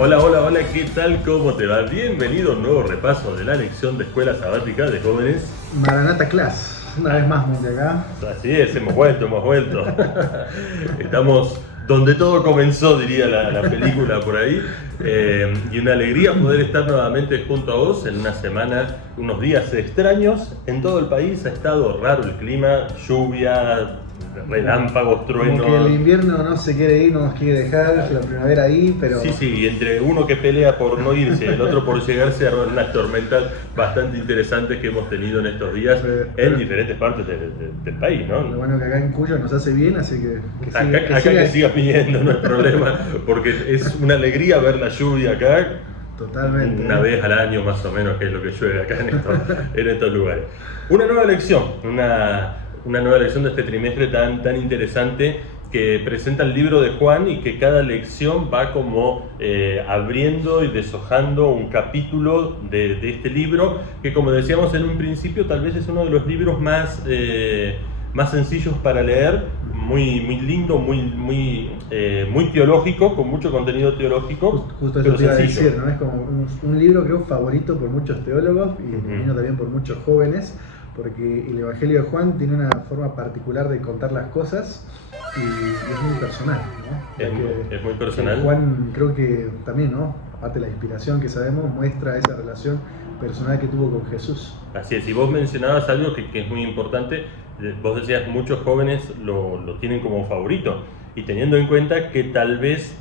Hola, hola, hola, ¿qué tal? ¿Cómo te va? Bienvenido a un nuevo repaso de la lección de Escuela Sabática de Jóvenes. Maranata Class, una vez más desde acá. Así es, hemos vuelto. Estamos donde todo comenzó, diría la película por ahí. Y una alegría poder estar nuevamente junto a vos en una semana, unos días extraños. En todo el país ha estado raro el clima, lluvia, relámpagos, truenos. Como que el invierno no se quiere ir, no nos quiere dejar, la primavera ahí, pero... Sí, y entre uno que pelea por no irse y el otro por llegarse a unas tormentas bastante interesantes que hemos tenido en estos días en diferentes partes del país, ¿no? Lo bueno que acá en Cuyo nos hace bien, así que que siga viniendo, no hay problema, porque es una alegría ver la lluvia acá. Totalmente. Una vez al año más o menos, que es lo que llueve acá en estos lugares. Una nueva lección, una nueva lección de este trimestre tan interesante que presenta el libro de Juan y que cada lección va como abriendo y deshojando un capítulo de este libro que, como decíamos en un principio, tal vez es uno de los libros más sencillos para leer, muy lindo, muy teológico, con mucho contenido teológico. Justo eso te iba a decir, ¿no? Es como un libro, creo, favorito por muchos teólogos y también por muchos jóvenes, porque el Evangelio de Juan tiene una forma particular de contar las cosas y es muy personal, ¿no? Es muy personal. Juan, creo que también, ¿no? Aparte de la inspiración que sabemos, muestra esa relación personal que tuvo con Jesús. Así es, y vos mencionabas algo que es muy importante. Vos decías, muchos jóvenes lo tienen como favorito, y teniendo en cuenta que tal vez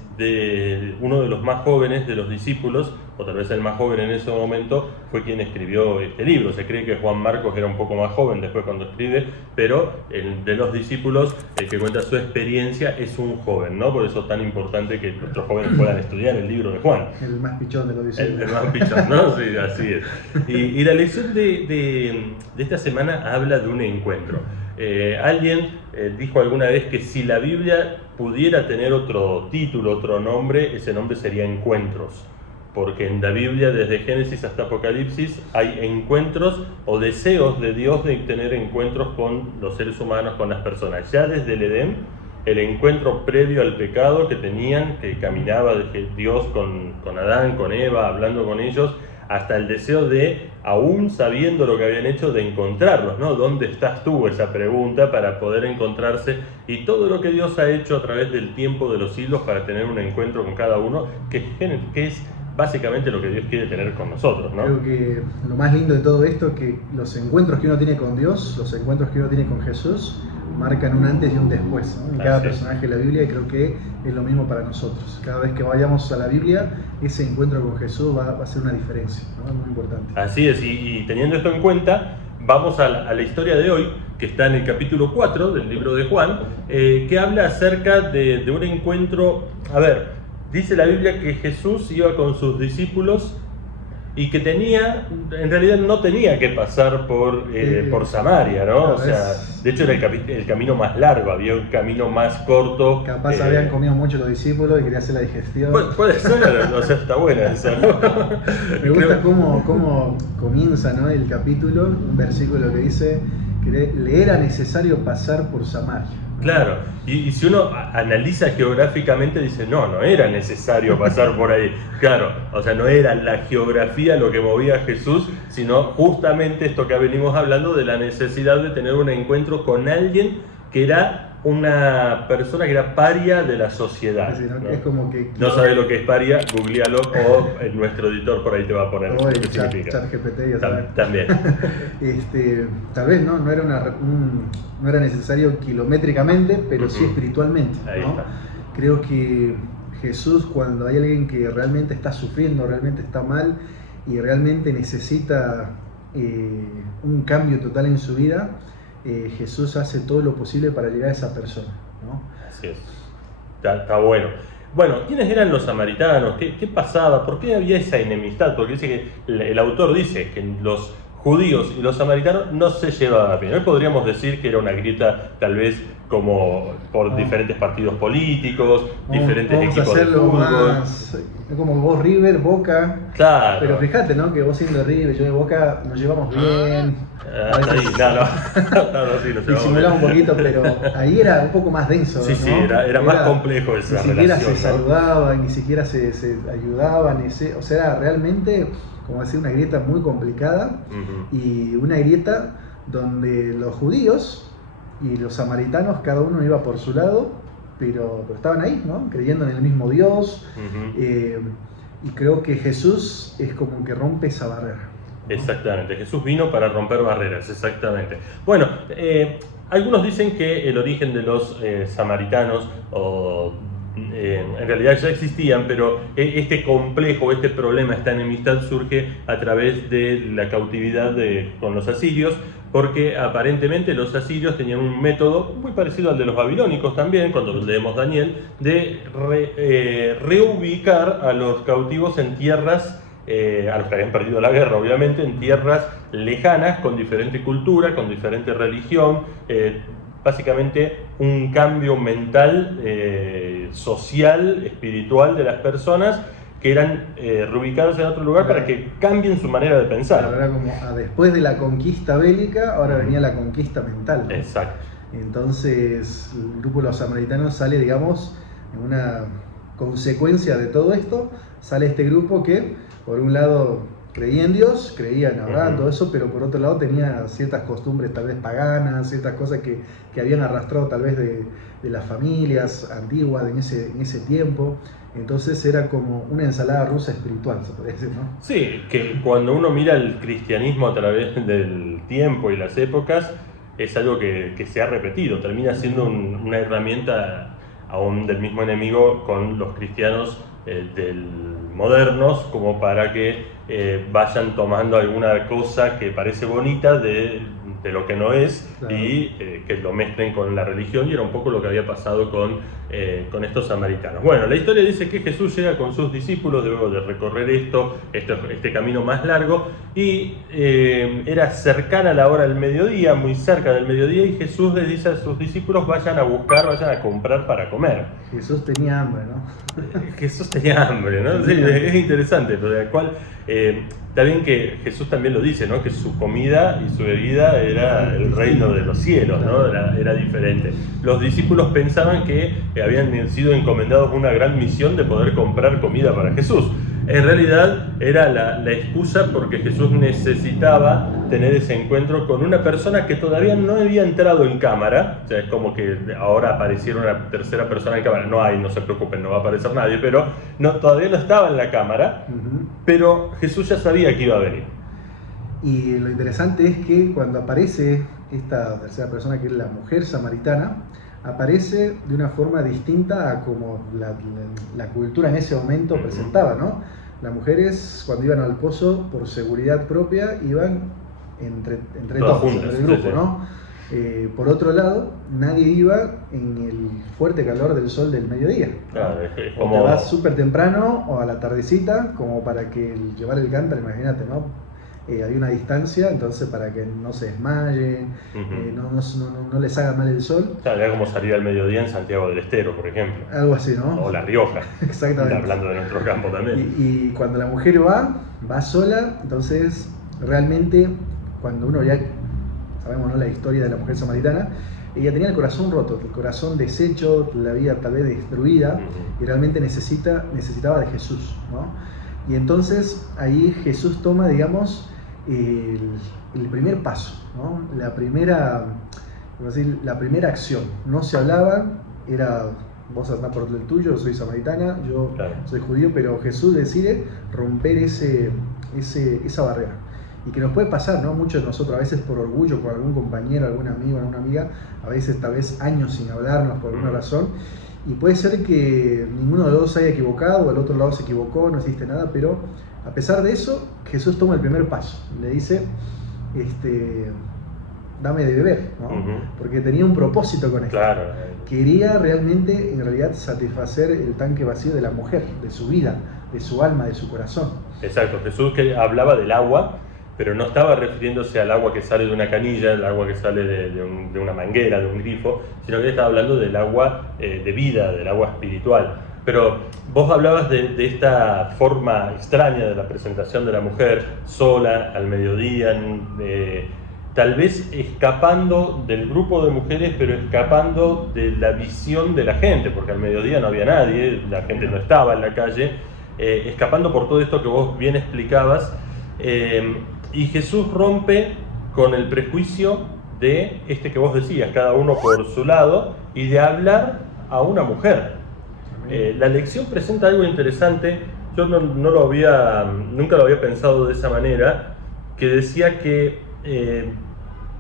uno de los más jóvenes de los discípulos, o tal vez el más joven en ese momento, fue quien escribió este libro. Se cree que Juan Marcos era un poco más joven después cuando escribe, pero de los discípulos, el que cuenta su experiencia es un joven, ¿no? Por eso es tan importante que nuestros jóvenes puedan estudiar el libro de Juan. El más pichón de los discípulos. El más pichón, ¿no? Sí, así es. Y la lección de esta semana habla de un encuentro. Alguien dijo alguna vez que si la Biblia pudiera tener otro título, otro nombre, ese nombre sería Encuentros. Porque en la Biblia, desde Génesis hasta Apocalipsis, hay encuentros o deseos de Dios de tener encuentros con los seres humanos, con las personas. Ya desde el Edén, el encuentro previo al pecado que tenían, que caminaba Dios con Adán, con Eva, hablando con ellos, hasta el deseo de, aún sabiendo lo que habían hecho, de encontrarlos, ¿no? ¿Dónde estás tú? Esa pregunta para poder encontrarse, y todo lo que Dios ha hecho a través del tiempo de los siglos para tener un encuentro con cada uno, que es básicamente lo que Dios quiere tener con nosotros, ¿no? Creo que lo más lindo de todo esto es que los encuentros que uno tiene con Dios, los encuentros que uno tiene con Jesús, marcan un antes y un después, ¿no? En cada personaje de la Biblia, y creo que es lo mismo para nosotros. Cada vez que vayamos a la Biblia, ese encuentro con Jesús va a hacer una diferencia, ¿no? Es muy importante. Así es, y teniendo esto en cuenta, vamos a la historia de hoy, que está en el capítulo 4 del libro de Juan, que habla acerca de un encuentro. A ver, dice la Biblia que Jesús iba con sus discípulos y que en realidad no tenía que pasar por Samaria, ¿no? O sea, de hecho era el camino más largo, había un camino más corto. Capaz habían comido mucho los discípulos y quería hacer la digestión. Puede ser, o sea, está buena esa, ¿no? Me gusta cómo comienza, ¿no? El capítulo, un versículo que dice que le era necesario pasar por Samaria. Claro, y si uno analiza geográficamente, dice, no era necesario pasar por ahí. Claro, o sea, no era la geografía lo que movía a Jesús, sino justamente esto que venimos hablando de la necesidad de tener un encuentro con alguien que era una persona que era paria de la sociedad. Es decir, ¿no? Es como que... No sabes lo que es paria, googlealo, o nuestro editor por ahí te va a poner o qué el significa. Chat GPT, ya sabes. También. Tal vez no era necesario kilométricamente, pero sí espiritualmente, ¿no? Ahí está. Creo que Jesús, cuando hay alguien que realmente está sufriendo, realmente está mal y realmente necesita un cambio total en su vida, Jesús hace todo lo posible para llegar a esa persona, ¿no? Así es. Está bueno. Bueno, ¿quiénes eran los samaritanos? ¿Qué pasaba? ¿Por qué había esa enemistad? Porque dice que el autor dice que los judíos y los samaritanos no se llevaban bien. Hoy podríamos decir que era una grieta tal vez como por diferentes partidos políticos, diferentes vamos equipos a de hacerlo fútbol. más como vos River, Boca. Claro. Pero fíjate, ¿no? Que vos siendo River, yo de Boca, nos llevamos bien. Ahí, no, sí, disimulamos un poquito, pero ahí era un poco más denso. Sí, ¿no? sí, era más complejo esa relación. Ni siquiera se saludaban, ni siquiera se ayudaban. O sea, era realmente, como decir, una grieta muy complicada. Y una grieta donde los judíos y los samaritanos, cada uno iba por su lado, pero estaban ahí, ¿no? Creyendo en el mismo Dios. Y creo que Jesús es como que rompe esa barrera. Exactamente, Jesús vino para romper barreras, exactamente. Bueno, algunos dicen que el origen de los samaritanos, en realidad ya existían, pero este complejo, este problema, esta enemistad surge a través de la cautividad con los asirios, porque aparentemente los asirios tenían un método muy parecido al de los babilónicos también, cuando leemos Daniel, de reubicar a los cautivos en tierras, a los que habían perdido la guerra, obviamente, en tierras lejanas, con diferente cultura, con diferente religión, básicamente un cambio mental, social, espiritual de las personas que eran reubicados en otro lugar para que cambien su manera de pensar. Claro, era como después de la conquista bélica, ahora venía la conquista mental, ¿no? Exacto. Entonces el grupo de los samaritanos sale, digamos, en una consecuencia de todo esto, sale este grupo que por un lado creía en Dios, creía en Abraham, todo eso, pero por otro lado tenía ciertas costumbres tal vez paganas, ciertas cosas que habían arrastrado tal vez de las familias antiguas en ese tiempo. Entonces era como una ensalada rusa espiritual, se podría decir, ¿no? Sí, que cuando uno mira el cristianismo a través del tiempo y las épocas, es algo que se ha repetido, termina siendo una herramienta aún del mismo enemigo con los cristianos modernos, como para que vayan tomando alguna cosa que parece bonita de lo que no es, claro, y que lo mezclen con la religión, y era un poco lo que había pasado con estos samaritanos. Bueno, la historia dice que Jesús llega con sus discípulos luego de recorrer este camino más largo, y era cercana a la hora del mediodía, muy cerca del mediodía, y Jesús les dice a sus discípulos: vayan a comprar para comer. Jesús tenía hambre, ¿no? Jesús tenía hambre, ¿no? Sí, es interesante, pero del cual está bien que Jesús también lo dice, ¿no? Que su comida y su bebida era el reino de los cielos, ¿no? Era diferente. Los discípulos pensaban que habían sido encomendados una gran misión de poder comprar comida para Jesús. En realidad era la excusa porque Jesús necesitaba tener ese encuentro con una persona que todavía no había entrado en cámara. O sea, es como que ahora apareciera una tercera persona en cámara. No se preocupen, no va a aparecer nadie, pero todavía no estaba en la cámara, pero Jesús ya sabía que iba a venir. Y lo interesante es que cuando aparece esta tercera persona, que es la mujer samaritana, aparece de una forma distinta a como la cultura en ese momento presentaba, ¿no? Las mujeres, cuando iban al pozo, por seguridad propia, iban entre todos, entre el grupo, ¿no? Por otro lado, nadie iba en el fuerte calor del sol del mediodía. Claro, es como... O te vas súper temprano o a la tardecita, como para que llevar el cántaro, imagínate, ¿no? Había una distancia, entonces para que no se desmayen, no les haga mal el sol. Claro, era como salir al mediodía en Santiago del Estero, por ejemplo. Algo así, ¿no? O La Rioja. Exactamente. Hablando de nuestro campo también. Y cuando la mujer va sola, entonces realmente cuando uno ya sabemos, ¿no?, la historia de la mujer samaritana, ella tenía el corazón roto, el corazón deshecho, la vida tal vez destruida, y realmente necesitaba de Jesús, ¿no? Y entonces ahí Jesús toma, digamos, el primer paso, ¿no? La primera acción. No se hablaban, era: vos andás por el tuyo, yo soy samaritana, yo soy judío, pero Jesús decide romper esa barrera. Y que nos puede pasar, ¿no? Muchos de nosotros, a veces por orgullo, por algún compañero, algún amigo, alguna amiga, a veces tal vez años sin hablarnos por alguna razón, y puede ser que ninguno de los dos se haya equivocado, o el otro lado se equivocó, no existe nada, pero a pesar de eso, Jesús toma el primer paso, le dice, dame de beber, ¿no? Porque tenía un propósito con esto. Claro. Quería realmente, en realidad, satisfacer el tanque vacío de la mujer, de su vida, de su alma, de su corazón. Exacto, Jesús que hablaba del agua, pero no estaba refiriéndose al agua que sale de una canilla, el agua que sale de una manguera, de un grifo, sino que estaba hablando del agua de vida, del agua espiritual. Pero vos hablabas de esta forma extraña de la presentación de la mujer, sola, al mediodía, tal vez escapando del grupo de mujeres, pero escapando de la visión de la gente, porque al mediodía no había nadie, la gente no estaba en la calle, escapando por todo esto que vos bien explicabas, y Jesús rompe con el prejuicio de que vos decías, cada uno por su lado, y de hablar a una mujer. La lección presenta algo interesante, yo nunca lo había pensado de esa manera, que decía que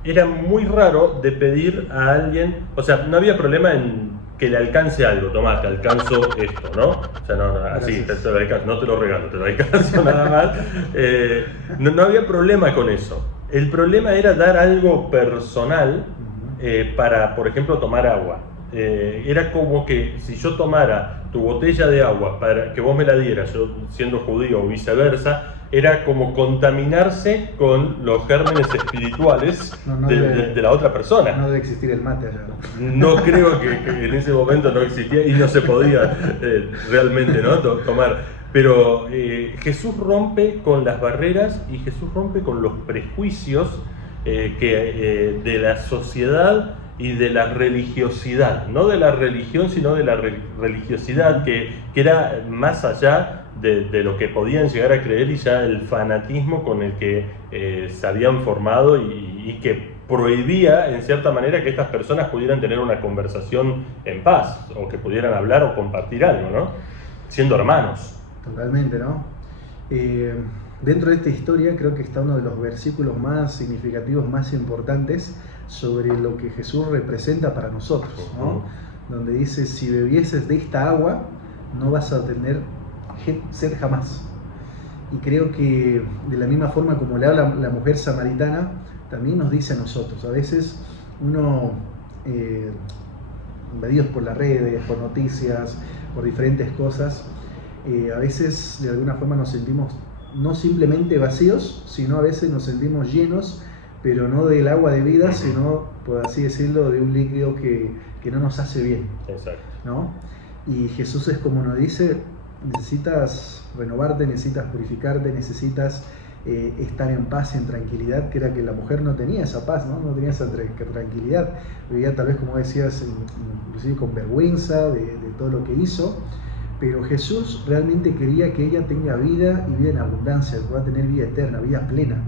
era muy raro de pedir a alguien, o sea, no había problema en que le alcance algo, tomá, te alcanzo esto, ¿no? O sea, no así, te lo alcanzo, no te lo regalo, te lo alcanzo nada más. No había problema con eso. El problema era dar algo personal para, por ejemplo, tomar agua. Era como que si yo tomara tu botella de agua para que vos me la dieras, yo siendo judío o viceversa, era como contaminarse con los gérmenes espirituales de la otra persona. No debe existir el mate allá, ¿no? No creo que en ese momento no existía y no se podía realmente, ¿no? tomar. Pero Jesús rompe con las barreras y Jesús rompe con los prejuicios de la sociedad y de la religiosidad, no de la religión, sino de la religiosidad, que era más allá de lo que podían llegar a creer, y ya el fanatismo con el que se habían formado y que prohibía, en cierta manera, que estas personas pudieran tener una conversación en paz, o que pudieran hablar o compartir algo, ¿no? Siendo hermanos. Totalmente, ¿no? Dentro de esta historia creo que está uno de los versículos más significativos, más importantes, sobre lo que Jesús representa para nosotros, ¿no? Donde dice, si bebieses de esta agua, no vas a tener sed jamás. Y creo que de la misma forma como le habla la mujer samaritana, también nos dice a nosotros. A veces uno, invadidos por las redes, por noticias, por diferentes cosas, a veces de alguna forma nos sentimos no simplemente vacíos, sino a veces nos sentimos llenos, pero no del agua de vida, sino, por así decirlo, de un líquido que no nos hace bien. Exacto. ¿No? Y Jesús es como nos dice, necesitas renovarte, necesitas purificarte, necesitas estar en paz, en tranquilidad, que era que la mujer no tenía esa paz, no tenía esa tranquilidad, vivía tal vez, como decías, inclusive con vergüenza de todo lo que hizo. Pero Jesús realmente quería que ella tenga vida y vida en abundancia, que va a tener vida eterna, vida plena.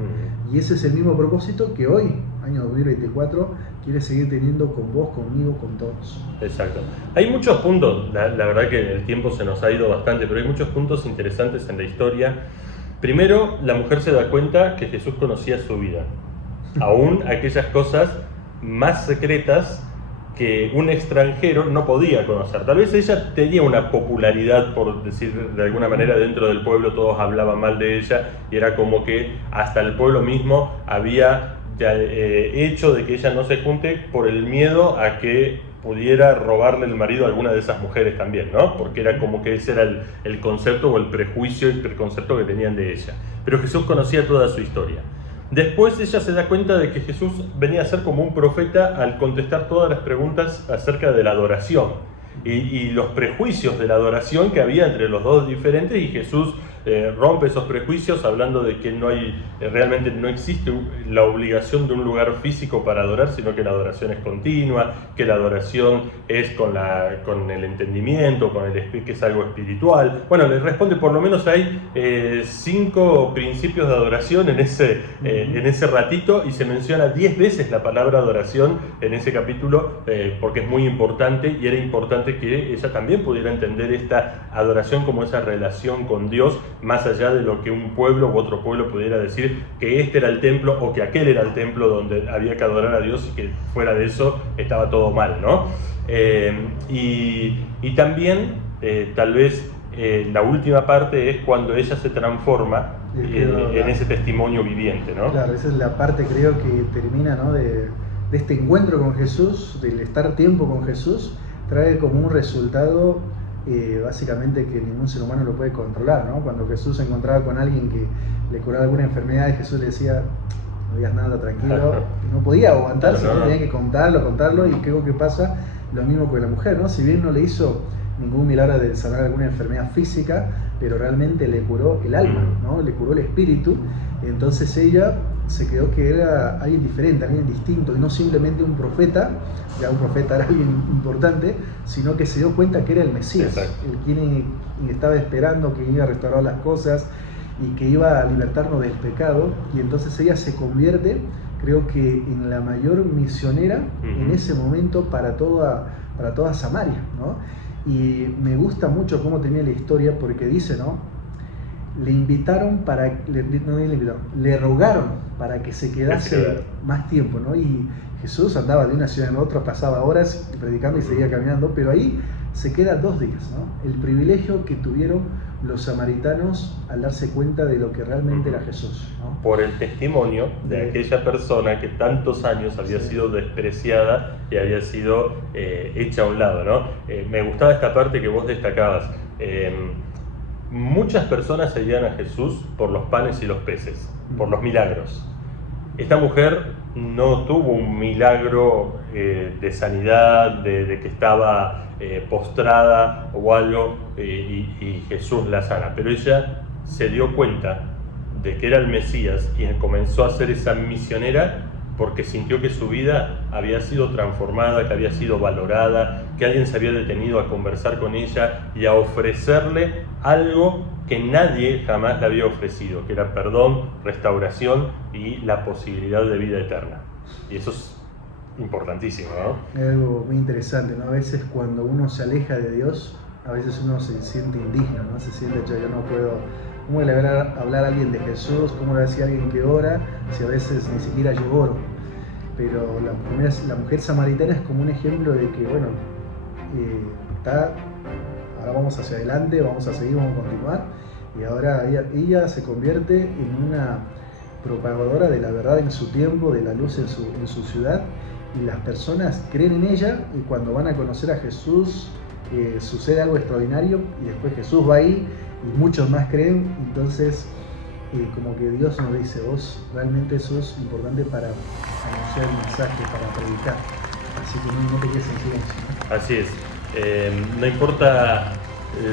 Y ese es el mismo propósito que hoy, año 2024, quiere seguir teniendo con vos, conmigo, con todos. Exacto. Hay muchos puntos, la verdad que el tiempo se nos ha ido bastante, pero hay muchos puntos interesantes en la historia. Primero, la mujer se da cuenta que Jesús conocía su vida, aún aquellas cosas más secretas que un extranjero no podía conocer. Tal vez ella tenía una popularidad, por decir de alguna manera, dentro del pueblo, todos hablaban mal de ella, y era como que hasta el pueblo mismo había hecho de que ella no se junte por el miedo a que pudiera robarle el marido a alguna de esas mujeres también, ¿no? Porque era como que ese era el concepto o el prejuicio, el preconcepto que tenían de ella. Pero Jesús conocía toda su historia. Después ella se da cuenta de que Jesús venía a ser como un profeta al contestar todas las preguntas acerca de la adoración y los prejuicios de la adoración que había entre los dos diferentes, y Jesús rompe esos prejuicios hablando de que realmente no existe la obligación de un lugar físico para adorar, sino que la adoración es continua, que la adoración es con el entendimiento, que es algo espiritual. Bueno, le responde, por lo menos hay 5 principios de adoración en ese ratito, y se menciona 10 veces la palabra adoración en ese capítulo, porque es muy importante, y era importante que ella también pudiera entender esta adoración como esa relación con Dios, más allá de lo que un pueblo u otro pueblo pudiera decir que este era el templo o que aquel era el templo donde había que adorar a Dios, y que fuera de eso estaba todo mal, ¿no? Y también, tal vez, la última parte es cuando ella se transforma en ese testimonio viviente, ¿no? Claro, esa es la parte, creo, que termina, ¿no? de este encuentro con Jesús, del estar tiempo con Jesús, trae como un resultado básicamente que ningún ser humano lo puede controlar, ¿no? Cuando Jesús se encontraba con alguien que le curaba alguna enfermedad, Jesús le decía, no digas nada, tranquilo, y no podía aguantarse, tenía que contarlo, y creo que pasa lo mismo con la mujer, ¿no? Si bien no le hizo ningún milagro de sanar alguna enfermedad física, pero realmente le curó el alma, ¿no? Le curó el espíritu. Entonces ella se quedó que era alguien diferente, alguien distinto, y no simplemente un profeta, ya un profeta era alguien importante, sino que se dio cuenta que era el Mesías, el quien estaba esperando, que iba a restaurar las cosas y que iba a libertarnos del pecado. Y entonces ella se convierte, creo que en la mayor misionera en ese momento para toda Samaria, ¿no? Y me gusta mucho cómo tenía la historia, porque dice, ¿no? Le invitaron le rogaron para que se quedase más tiempo, ¿no? Y Jesús andaba de una ciudad en otra, pasaba horas predicando y seguía caminando, pero ahí se queda 2 días, ¿no? El privilegio que tuvieron los samaritanos al darse cuenta de lo que realmente era Jesús, ¿no? Por el testimonio de aquella persona que tantos años había sido despreciada y había sido hecha a un lado, ¿no? Me gustaba esta parte que vos destacabas. Muchas personas seguían a Jesús por los panes y los peces, por los milagros. Esta mujer no tuvo un milagro de sanidad, de que estaba postrada o algo y Jesús la sana, pero ella se dio cuenta de que era el Mesías y comenzó a ser esa misionera porque sintió que su vida había sido transformada, que había sido valorada, que alguien se había detenido a conversar con ella y a ofrecerle algo que nadie jamás le había ofrecido, que era perdón, restauración y la posibilidad de vida eterna. Y eso es importantísimo, ¿no? Es algo muy interesante, ¿no? A veces cuando uno se aleja de Dios, a veces uno se siente indigno, ¿no? Se siente, yo no puedo. ¿Cómo le va a hablar a alguien de Jesús? ¿Cómo le va a decir a alguien que ora si a veces ni siquiera yo oro? Pero la mujer samaritana es como un ejemplo de que, bueno, ahora vamos hacia adelante, vamos a seguir, vamos a continuar. Y ahora ella se convierte en una propagadora de la verdad en su tiempo, de la luz en su ciudad. Y las personas creen en ella, y cuando van a conocer a Jesús sucede algo extraordinario, y después Jesús va ahí y muchos más creen. Entonces como que Dios nos dice, vos realmente sos importante para anunciar el mensaje, para predicar, así que no te quedes en silencio, ¿no? Así es, no importa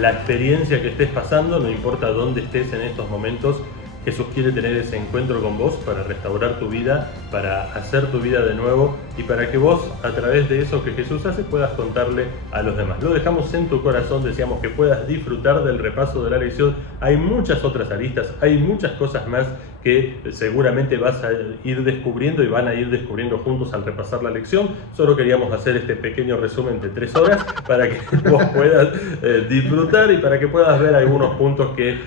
la experiencia que estés pasando, no importa dónde estés en estos momentos, Jesús quiere tener ese encuentro con vos para restaurar tu vida, para hacer tu vida de nuevo y para que vos, a través de eso que Jesús hace, puedas contarle a los demás. Lo dejamos en tu corazón, deseamos que puedas disfrutar del repaso de la lección. Hay muchas otras aristas, hay muchas cosas más que seguramente vas a ir descubriendo y van a ir descubriendo juntos al repasar la lección. Solo queríamos hacer este pequeño resumen de 3 horas para que vos puedas disfrutar y para que puedas ver algunos puntos que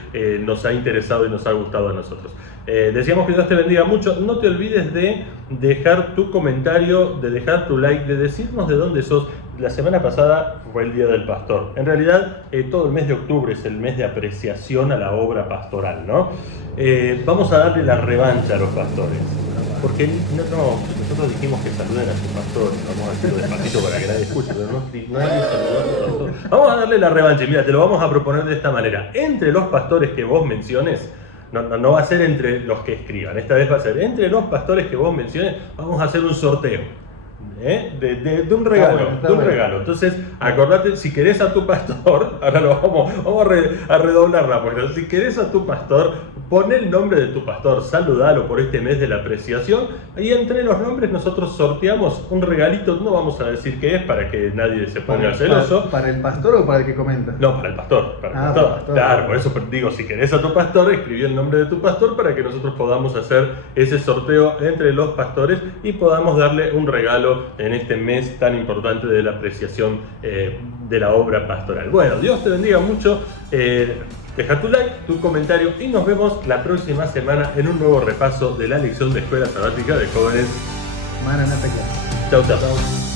nos ha interesado y nos ha gustado a nosotros. Decíamos que Dios te bendiga mucho. No te olvides de dejar tu comentario, de dejar tu like, de decirnos de dónde sos. La semana pasada fue el Día del Pastor. En realidad, todo el mes de octubre es el mes de apreciación a la obra pastoral, ¿no? Vamos a darle la revancha a los pastores. Porque nosotros dijimos que saluden a su pastor. Vamos a hacerlo despacito para que nadie escuche, pero nadie saludó a su pastor. Vamos a darle la revancha. Mira, te lo vamos a proponer de esta manera. Entre los pastores que vos menciones, no va a ser entre los que escriban, esta vez va a ser entre los pastores que vos menciones, vamos a hacer un sorteo. De un regalo, Entonces, acordate, si querés a tu pastor, ahora vamos a redoblar la apuesta. Si querés a tu pastor, pon el nombre de tu pastor, saludalo por este mes de la apreciación, y entre los nombres nosotros sorteamos un regalito. No vamos a decir qué es para que nadie se ponga celoso. ¿Para el pastor o para el que comenta? No, para el pastor. Para el pastor. Claro, por eso digo, si querés a tu pastor, escribí el nombre de tu pastor para que nosotros podamos hacer ese sorteo entre los pastores y podamos darle un regalo en este mes tan importante de la apreciación de la obra pastoral. Bueno, Dios te bendiga mucho. Deja tu like, tu comentario y nos vemos la próxima semana en un nuevo repaso de la lección de Escuela Sabática de Jóvenes. Maranata Clase. Chau, chau.